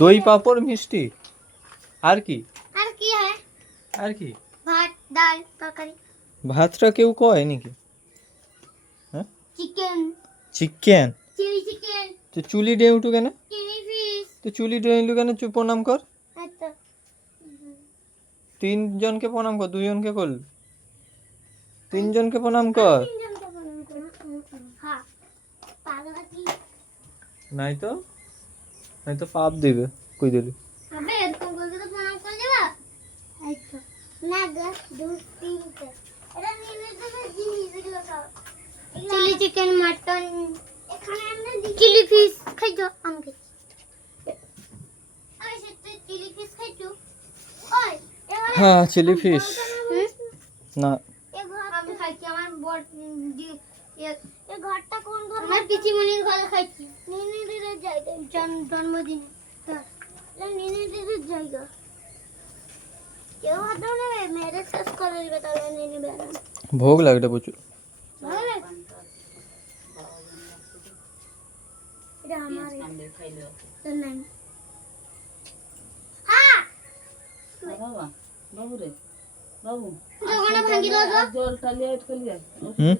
দই পাঁপড় মিষ্টি আর কি হ্যাঁ আর কি ভাত ডাল তরকারি ভাতটা কেউ কয় নাকি হ্যাঁ চিকেন চিকেন চিলি চিকেন তো চুলি ডেউটু কেন চিলি ফিশ তো চুলি ডেউটু কেন প্রণাম কর আচ্ছা 3 জনকে প্রণাম কর 2 জনকে কর 3 জনকে প্রণাম কর হ্যাঁ পাগলাটি নাই তো পাপ দিবে কই দিলি হবে এরকম করে তো প্রণাম করে দেবা আচ্ছা না গা 2 3 এটা নিয়ে নিতে জিনিস এগুলো সব চিলি চিকেন মটন এখানে আমরা চিলি ফিশ খাইছো আমি খাইছি আমি সেটা চিলি ফিশ খাইছো ওই হ্যাঁ চিলি ফিশ না আমি খাইছি আমার বড় এই ঘরটা কোন ঘর আমার পিচিমনির ঘরে খাইছি নিনিদের জায়গা জন্মদিন নিনিদের জায়গা কেউ হাতে নেবে মেরে শেষ করে দেবে তাহলে নিনি বেড়ান ভোগ লাগটা প্রচুর এটা আমার খাইলো নাই হ্যাঁ বাবা বাবু রে বাবু জগনা ভাঙি দাও জল খালি আট খালি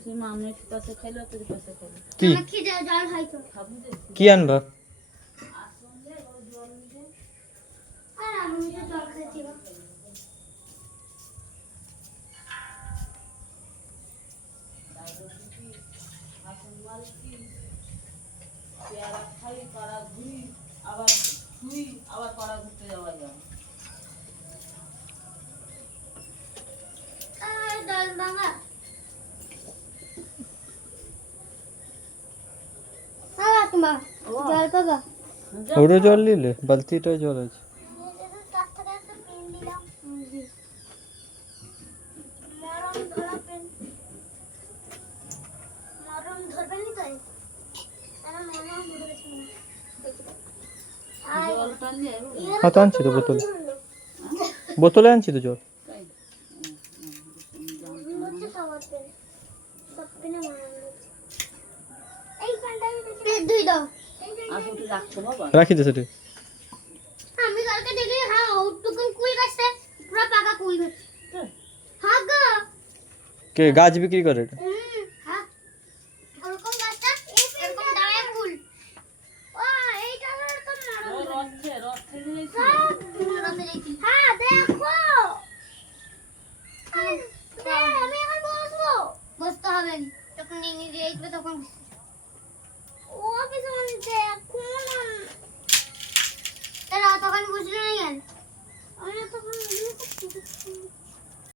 সে মামনে কাছে খাইলো তোর কাছে খাইলো কি আমার কি জল খাইছো খাবু দে কি আনবা আর আমি তো জল খাইছি পেয়ারা খাই পাড়া ঘুরি আবার শুই আবার পাড়া ঘুরতে যাওয়া যায় জল ভাঙা তোমার জল পাবা ওরে জল নিলে বালতিটা জল আছে জলটা নিয়ে হ্যাঁ তো আনছি তো বোতলে আনছি তো জল আসলে রাখছো বাবা রাখি দে সেটা আমি কালকে দেখি হ্যাঁ ওটুকুন কুল গাছটা পুরো পাকা কুল গাছ হ্যাঁ গো কে গাছ বিক্রি করে এটা হ্যাঁ ওরকম গাছটা এরকম দাঁড়ায় ফুল ও এইটা এরকম নরম রথে নিয়ে হ্যাঁ দেখো আমি এখন বসবো বসতে হবে না। যখন নিয়ে দিয়ে আসবে তখন ও কিছু দেখুন তারা তখন বুঝলো না কেন আমি তখন